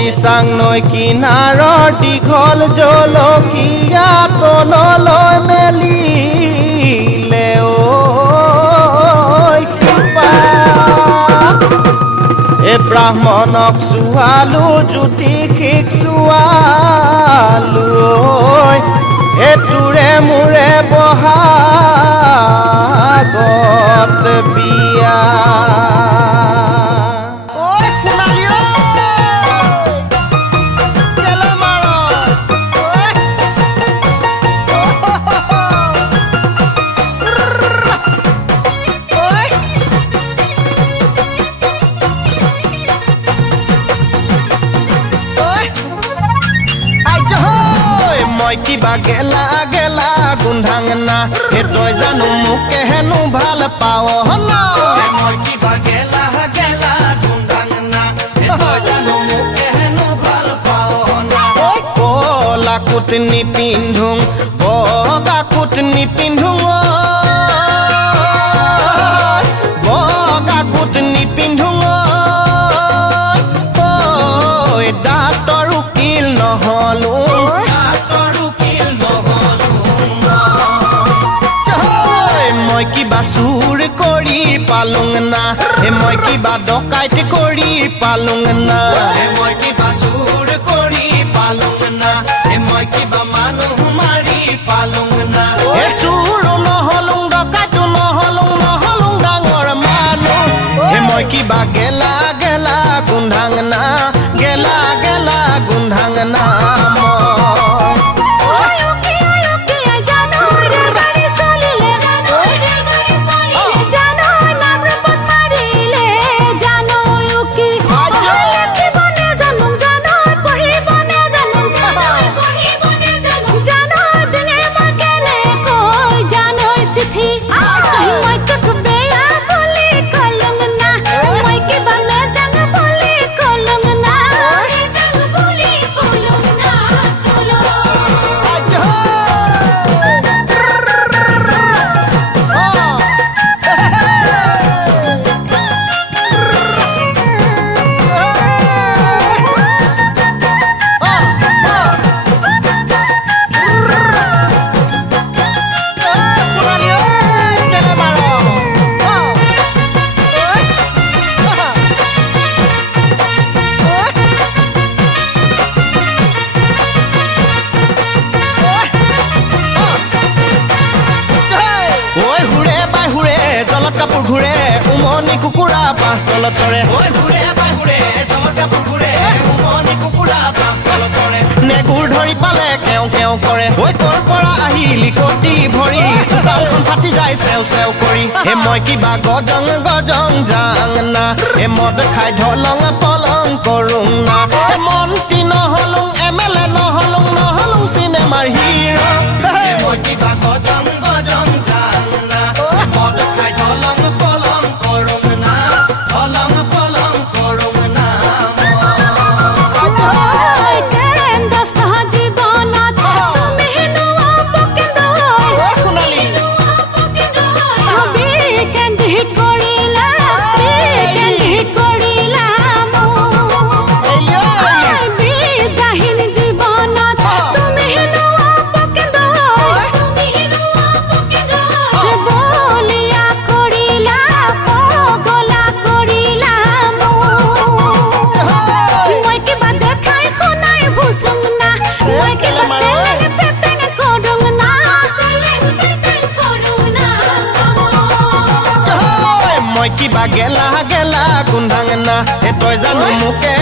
দিচাং নৈ কিনাৰৰ দীঘল জলকীয়া তললৈ মেলিলে এ ব্ৰাহ্মণক চুৱালো জ্যোতিষিক চুৱালো এ তোৰে মোৰে বহাগত বিয়া কিবা গেলা গেলা গোন্ধাংনা হে তই জানো মোকে হেনো ভাল পাৱ না মই কিবা গেলা গেলা গোন্ধাংনা হে তই জানো মোকে হেনো ভাল পাৱ না কলা কোট নিপিন্ধোং বগা কোট নিপিন্ধোং বগা কোট নিপিন্ধোং দাঁতৰ উকিল নহলো কিবা চুৰ কৰি পালুং না হে মই কিবা ডকাইত কৰি পালুং না হে মই কিবা চুৰ কৰি পালুং না হে মই কিবা মানুহ মাৰি পালুং না হে চুৰ নহলুং ডকাইতো নহলুং ডাঙৰ মানুহ হে মই কিবা গেলা গেলা গোন্ধাং না গেলা গেলা গোন্ধাং না কাপোৰ ঘূৰে উমনি কুকুৰা বাহ তলত চৰে ঐ ঘূৰে বাই ঘূৰে জলত কাপোৰ ঘূৰে উমনি কুকুৰা বাহ তলত চৰে নেগুৰ ধৰি পালে কেও কেও কৰে ঐ কৰ পৰা আহিলি কটি ভৰি চোতালখন ফাটি যায় চেও চেও কৰি হে মই কিবা গজং গজং যাং না হে মদ খাই ঢলং পলং কৰোং না হে মন্ত্ৰী নহলুং MLA নহলুং চিনেমাৰ হিৰ' হে মই কিবা গজং গজং যাং না মদ খাই ঢলং পলং কৰোং না ঢলং পলং কৰোং না মই কিবা গেলা গেলা গোন্ধাং না হে তই জানো মোকে